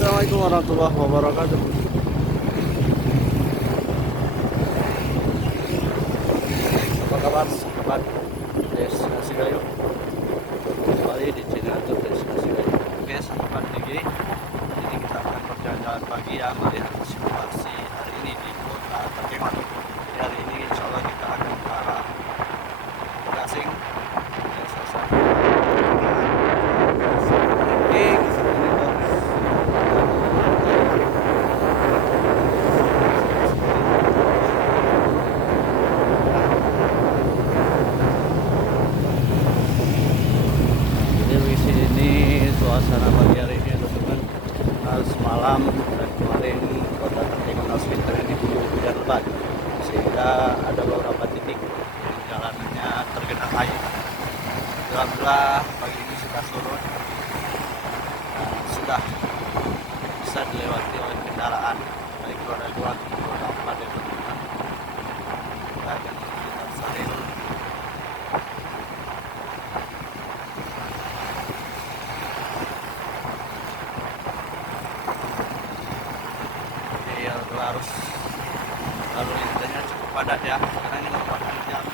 Assalamualaikum warahmatullahi wabarakatuh. Apa kabar sahabat Destinasi Gayo? Kembali di channel YouTube Destinasi Gayo. Oke sahabat DG, ini kita akan berjalan-jalan pagi ya, melihat situasi hari ini di kota Takengon. Hari ini insya Allah kita akan ke arah Gasing. Ya, saya sampai suasana pagi hari ini teman-teman. Semalam dan kemarin kota Takengon harus diguyur hujan lebat sehingga ada beberapa titik yang jalanannya tergenang air. Alhamdulillah pagi ini sudah surut dan sudah bisa dilewati oleh kendaraan baik roda 2 atau roda 4 ya teman-teman. Dan sekitar Sahil. Harus lalu lintasnya cukup padat ya, karena ini merupakan jam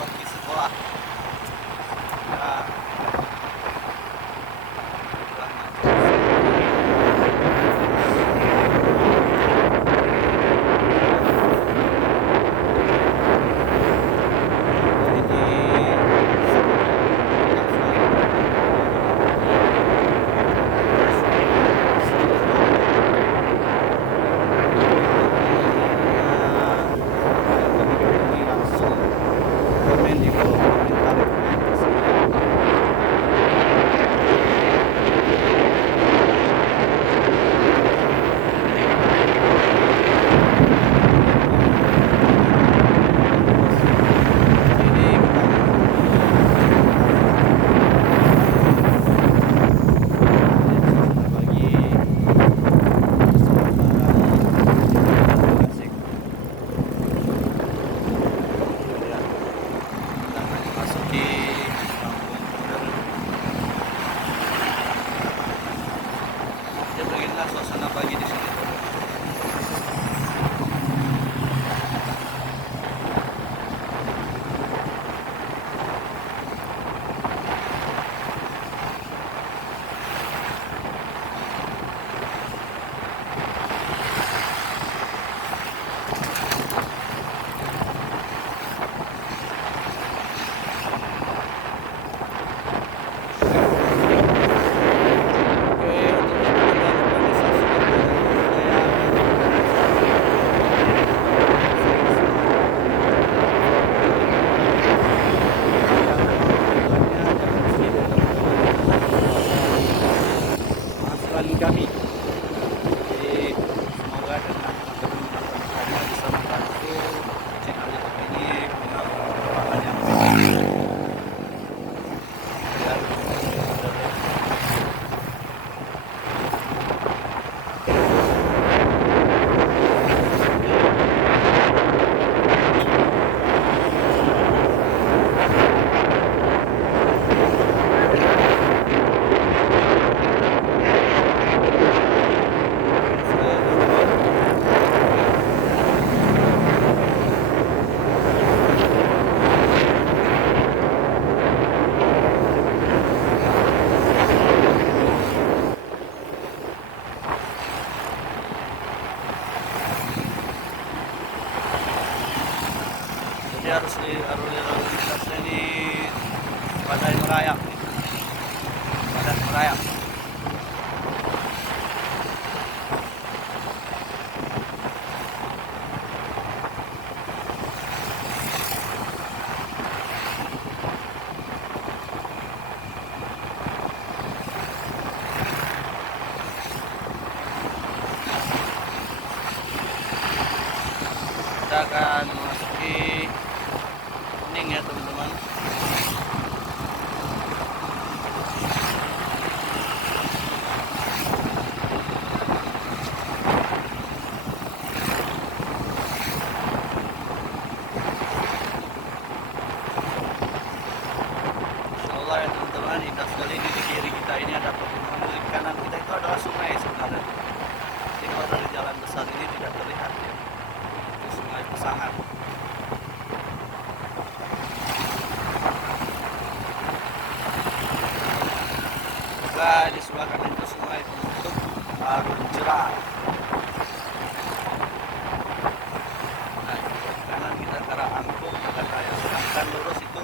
pergi sekolah ya. Suasana pagi di sini. Kami jadi semoga dengan teman-teman bisa membantu channel YouTube ini punya perkembangan yang baik. Harus lalu lintasnya ini padat merayap nih. Padat merayap. Kita akan memasuki ya teman-teman. semoga di sebelah kanan itu semua itu untuk luncuran. Nah, di kanan kita ke arah angkut, dan yang sedangkan lurus itu